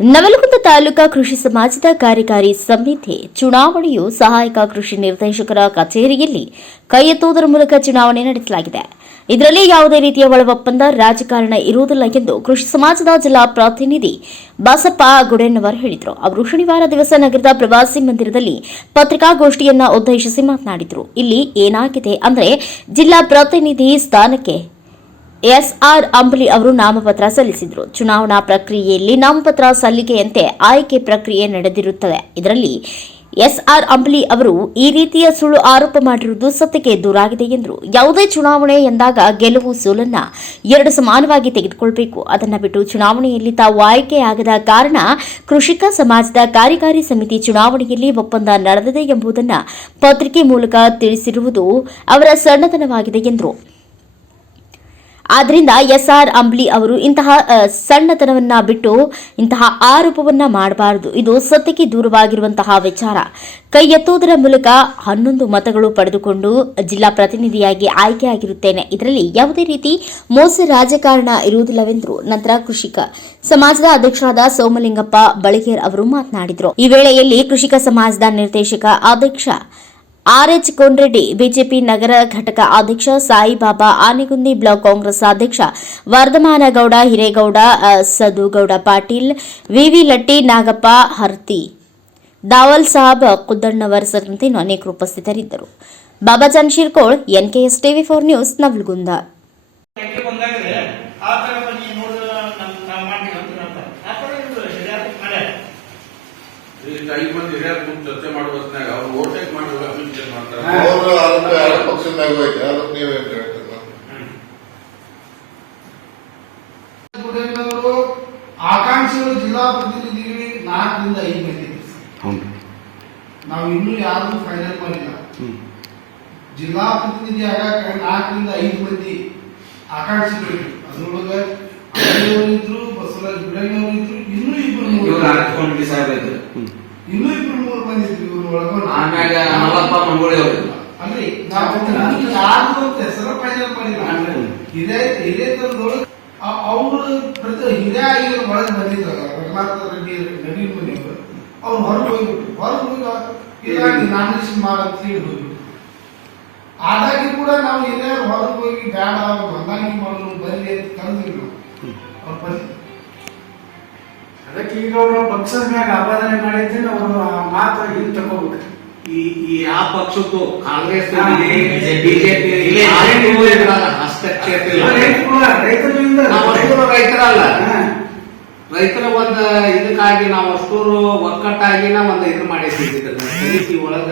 ನವಲಗುಂದ ತಾಲೂಕಾ ಕೃಷಿ ಸಮಾಜದ ಕಾರ್ಯಕಾರಿ ಸಮಿತಿ ಚುನಾವಣೆಯು ಸಹಾಯಕ ಕೃಷಿ ನಿರ್ದೇಶಕರ ಕಚೇರಿಯಲ್ಲಿ ಕೈ ಎತ್ತುವುದರ ಮೂಲಕ ಚುನಾವಣೆ ನಡೆಸಲಾಗಿದೆ. ಇದರಲ್ಲಿ ಯಾವುದೇ ರೀತಿಯ ಒಳ ಒಪ್ಪಂದ ರಾಜಕಾರಣ ಇರುವುದಿಲ್ಲ ಎಂದು ಕೃಷಿ ಸಮಾಜದ ಜಿಲ್ಲಾ ಪ್ರತಿನಿಧಿ ಬಸಪ್ಪ ಗುಡೆನ್ನವರ್ ಹೇಳಿದರು. ಅವರು ಶನಿವಾರ ದಿವಸ ನಗರದ ಪ್ರವಾಸಿ ಮಂದಿರದಲ್ಲಿ ಪತ್ರಿಕಾಗೋಷ್ಠಿಯನ್ನ ಉದ್ದೇಶಿಸಿ ಮಾತನಾಡಿದರು. ಇಲ್ಲಿ ಏನಾಗಿದೆ ಅಂದರೆ ಜಿಲ್ಲಾ ಪ್ರತಿನಿಧಿ ಸ್ಥಾನಕ್ಕೆ ಎಸ್ಆರ್ ಅಂಬಲಿ ಅವರು ನಾಮಪತ್ರ ಸಲ್ಲಿಸಿದರು. ಚುನಾವಣಾ ಪ್ರಕ್ರಿಯೆಯಲ್ಲಿ ನಾಮಪತ್ರ ಸಲ್ಲಿಕೆಯಂತೆ ಆಯ್ಕೆ ಪ್ರಕ್ರಿಯೆ ನಡೆದಿರುತ್ತದೆ. ಇದರಲ್ಲಿ ಎಸ್ಆರ್ ಅಂಬಲಿ ಅವರು ಈ ರೀತಿಯ ಸುಳ್ಳು ಆರೋಪ ಮಾಡಿರುವುದು ಸತ್ಯಕ್ಕೆ ದೂರಾಗಿದೆ ಎಂದರು ಯಾವುದೇ ಚುನಾವಣೆ ಎಂದಾಗ ಗೆಲುವು ಸೋಲನ್ನ ಎರಡು ಸಮಾನವಾಗಿ ತೆಗೆದುಕೊಳ್ಬೇಕು. ಅದನ್ನು ಬಿಟ್ಟು ಚುನಾವಣೆಯಲ್ಲಿ ತಾವು ಆಯ್ಕೆಯಾಗದ ಕಾರಣ ಕೃಷಿಕ ಸಮಾಜದ ಕಾರ್ಯಕಾರಿ ಸಮಿತಿ ಚುನಾವಣೆಯಲ್ಲಿ ಒಪ್ಪಂದ ನಡೆದಿದೆ ಎಂಬುದನ್ನು ಪತ್ರಿಕೆ ಮೂಲಕ ತಿಳಿಸಿರುವುದು ಅವರ ಸಣ್ಣತನವಾಗಿದೆ ಎಂದರು ಆದ್ರಿಂದ ಎಸ್ಆರ್ ಅಂಬ್ಲಿ ಅವರು ಇಂತಹ ಸಣ್ಣತನವನ್ನ ಬಿಟ್ಟು ಇಂತಹ ಆರೋಪವನ್ನ ಮಾಡಬಾರದು. ಇದು ಸತ್ಯಕ್ಕೆ ದೂರವಾಗಿರುವಂತಹ ವಿಚಾರ. ಕೈ ಎತ್ತುವುದರ ಮೂಲಕ ಹನ್ನೊಂದು ಮತಗಳು ಪಡೆದುಕೊಂಡು ಜಿಲ್ಲಾ ಪ್ರತಿನಿಧಿಯಾಗಿ ಆಯ್ಕೆಯಾಗಿರುತ್ತೇನೆ. ಇದರಲ್ಲಿ ಯಾವುದೇ ರೀತಿ ಮೋಸ ರಾಜಕಾರಣ ಇರುವುದಿಲ್ಲವೆಂದರು ನಂತರ ಕೃಷಿಕ ಸಮಾಜದ ಅಧ್ಯಕ್ಷರಾದ ಸೋಮಲಿಂಗಪ್ಪ ಬಳಿಗೇರ್ ಅವರು ಮಾತನಾಡಿದರು. ಈ ವೇಳೆಯಲ್ಲಿ ಕೃಷಿಕ ಸಮಾಜದ ನಿರ್ದೇಶಕ ಅಧ್ಯಕ್ಷ ಆರ್ಎಚ್ ಕೊಂಡ್ರೆಡ್ಡಿ ಬಿಜೆಪಿ ನಗರ ಘಟಕ ಅಧ್ಯಕ್ಷ ಸಾಯಿಬಾಬಾ, ಆನೆಗುಂದಿ ಬ್ಲಾಕ್ ಕಾಂಗ್ರೆಸ್ ಅಧ್ಯಕ್ಷ ವರ್ಧಮಾನಗೌಡ, ಹಿರೇಗೌಡ ಸದುಗೌಡ ಪಾಟೀಲ್, ವಿವಿ ಲಟ್ಟಿ, ನಾಗಪ್ಪ, ಹರ್ತಿ, ದಾವಲ್ ಸಾಬ್, ಕುದ್ದಣ್ಣವರ್ ಸೇರಿದಂತೆ ಅನೇಕರು ಉಪಸ್ಥಿತರಿದ್ದರು. Babajan Shirkol NKS TV four news, Navalgund. ಚರ್ಚೆ ಮಾಡುವ ಹೊತ್ತಿನಾಗ ಅವ್ರು ಆಕಾಂಕ್ಷಿಗಳು ಜಿಲ್ಲಾ ಪ್ರತಿನಿಧಿಗಳಿಗೆ ನಾಲ್ಕರಿಂದ ಐದು ಮಂದಿ. ನಾವು ಇನ್ನೂ ಯಾರು ಫೈನಲ್ ಮಾಡಿಲ್ಲ. ಜಿಲ್ಲಾ ಪ್ರತಿನಿಧಿ ಆಗಾಕ ನಾಲ್ಕರಿಂದ ಐದು ಮಂದಿ ಆಕಾಂಕ್ಷಿಗಳು ಅದ್ರೊಳಗೆ ಇದ್ರು ಬಸವರಾಜ್ ಗುಡೇನವರು ಇದ್ರು ಇನ್ನೂ ಇಬ್ರು ಮೂರು ಇನ್ನೂ ಇಬ್ರು ಮೂರು ಮಂದಿ ಇದ್ರು. ಇವ್ರು ಒಳಗೊಂಡು ಆಮ್ಯಾಗ ಮಂಗೋಳಿ ಅಂದ್ರೆ ಅಂತ ಹೆಸರು ಫೈನಲ್ ಮಾಡಿಲ್ಲ. ಹ್ಮ್. ಇದೇ ಇದೇ ತರದೊಳಗೆ ಅವರು ಪ್ರತಿ ಹಿರಿಯ ಆಗಿರೋ ಒಳಗೆ ಬಂದಿದ್ರಲ್ಲ ರಘುನಾಥ ರೆಡ್ಡಿ ನವೀನ್ ಮನೆಯವರು ಅವ್ರು. ಹೊರಗೆ ಹೋಗ್ಬಿಟ್ರು. ಹೊರಗೆ ಹೋಗಿ ಇಲ್ಲ ನೀವು ನಾಮಿನೇಷನ್ ಮಾಡ ಅಂತ ಹೇಳಿ ಹೋಗ್ಬಿಟ್ರು. ಆದಾಗಿ ಕೂಡ ನಾವು ಹಿರಿಯರು ಹೊರಗೆ ಹೋಗಿ ಬೇಡ ಅವ್ರು ಹೊಂದಾಣಿಕೆ ಮಾಡೋದು ಬರಲಿ ಅಂತ ಕರೆದಿಲ್ಲ ಅವ್ರ ಪರಿಸ್ಥಿತಿ ಅದಕ್ಕೆ ಈಗ ಅವರು ಪಕ್ಷದ ಮ್ಯಾಗ ಆಪಾದನೆ ಮಾಡಿದ್ರೆ ಅವರು ಮಾತ್ರ ಮಾತು ಹಿಂದೆ ತಗೋಬೇಕು ಈ ಆ ಪಕ್ಷದ್ದು ಕಾಂಗ್ರೆಸ್. ಬಿಜೆಪಿ ಹಸ್ತಕ್ಷೇಪ ನಾವು ರೈತರಲ್ಲ. ರೈತರ ಒಂದ್ ಇದಕ್ಕಾಗಿ ನಾವು ಅಷ್ಟೂರು ಒಕ್ಕಟ್ಟಾಗಿನ ಒಂದ್ ಇದು ಮಾಡಿಸಿದ್ವಿ ಸಮಿತಿ ಒಳಗ